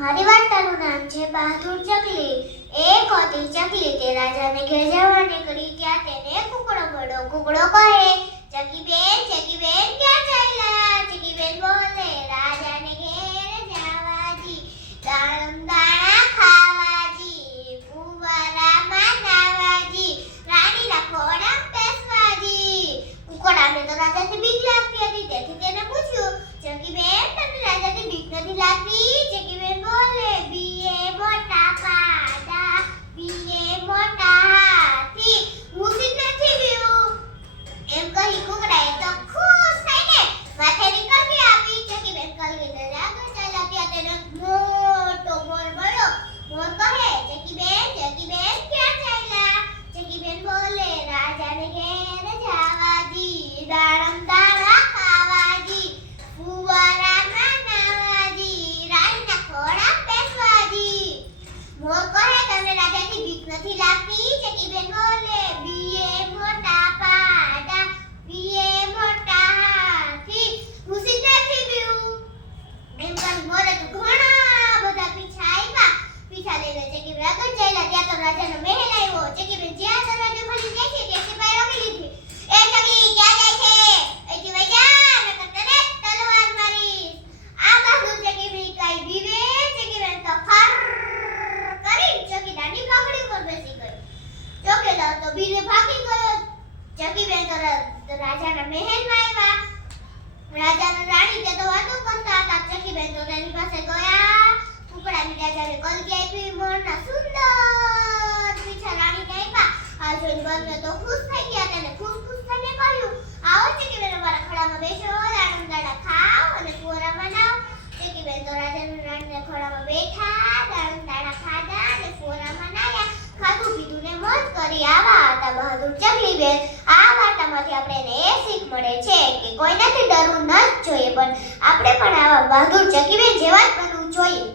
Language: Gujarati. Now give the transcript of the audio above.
મારી વાર્તાનું નામ છે બહાદુર ચકલી. એક હતી ચકલી તે રાજાને ઘેર જવા નીકળી. ત્યાં તેને કુકડો મળ્યો. કુકડો કહે, ચકીબેન ક્યાં ચાલ્યા? ચકીબેન બોલે, રાજાને ઘેર જવાજી, દાણા ખાવાજી, ફુવારામાં નાવાજી, રાણીના ખોળામાં બેસવાજી. કુકડાને તો રાજાથી બીક લાગતી હતી. તેથી તેને પૂછ્યું, ચકીબેન તમને રાજાથી બીક નથી લાગતી? ચકીબેન બોલે, બીએ મોટા પાડા, બીએ મોટા હાથી, મૂસી નથી બીવું. એમ કહી કુકડાએ તો ખુશ થઈને માથેની કલગી આપી. ચકીબેન કલગીને આગળ ચાલ્યા. ત્યાં તેને મોટો મોર મળ્યો. મોર કહે, ચકીબેન ક્યાં ચાલ્યા? ચકીબેન બોલે, રાજાને ઘેર જવાજી, દાણા ખાવાજી, ફુવારામાં નાવાજી, રાણીના ખોળામાં બેસવાજી. મોર કહે, તમને રાજાથી બીક નથી લાગતી? ચકીબેન બોલે, બીએ મોટા પાડા, બીએ મોટા હાથી, મૂસી નથી બીવું. એમ કરી મોરે તો ઘણા બધા પીછા આવ્યા. પીછા લઈને ચકીબેન આગળ ચાલ્યા. ત્યાં તો રાજાનો મહેલ આવ્યો. ચકીબેન જ્યાં દરવાજો ખોલી જાય છે ત્યાં સિપાઈ રોકી લીધી. એ ચકી ક્યાં જાય છે? અહીંથી વઈ જા, નકર તને તલવાર મારીશ. આ બહાદુર ચકીબેન કાઈ બીવે. ચકીબેન તો ફર કરી ચોકીદારની પગડી પર બેસી ગઈ. ચોકીદાર તો બીને ભાગી ગયો. ચકીબેન તો રાજાના મહેલમાં આવ્યા. રાજાના રાણી તે તો વાતો કરતા હતા. ચકીબેન તો તેની પાસે ગયા. કુકડાની રાજાને કલગી આપી. મોરના સુંદર પીછા રાણીને આપ્યા. આ જોઈને બંને તો ખુશ થઈ ગયા. તેને ખુશ થઈને કહ્યું, આવો ચકીબેન અમારા ખોળામાં બેસો, દાણા ખાઓ અને ફુવારામાં નાઓ. ચકીબેન તો રાજાના રાણીના ખોળામાં બેઠા, દાણા ખાધા અને ફુવારામાં નાયા. ખાધું પીધું ને મોજ કરી. આવા હતા બહાદુર ચકલીબેન. આ વાર્તામાંથી આપણે એ શીખ મળે છે કે કોઈનાથી ડરવું ન જ જોઈએ, પણ આપણે પણ આવા બહાદુર ચકલીબેન જેવા જ બનવું જોઈએ.